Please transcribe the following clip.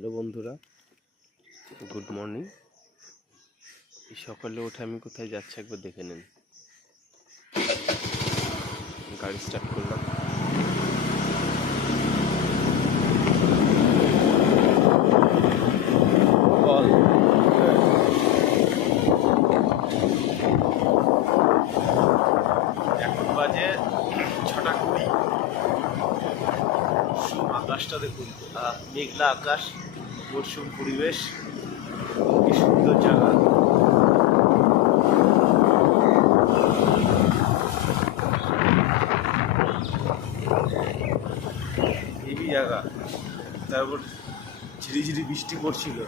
Hello বন্ধুরা, good morning. এই সকালে উঠে আমি কোথায় যাচ্ছি একবার দেখে নিন। গাড়ি স্টার্ট করলাম। এখন বাজে 6:20। আকাশটা দেখুন, মেঘলা আকাশ, মরশুম পরিবেশ, কি সুন্দর জায়গা। হেভি জায়গা। তারপর ঝিরিঝিরি বৃষ্টি পড়ছিল।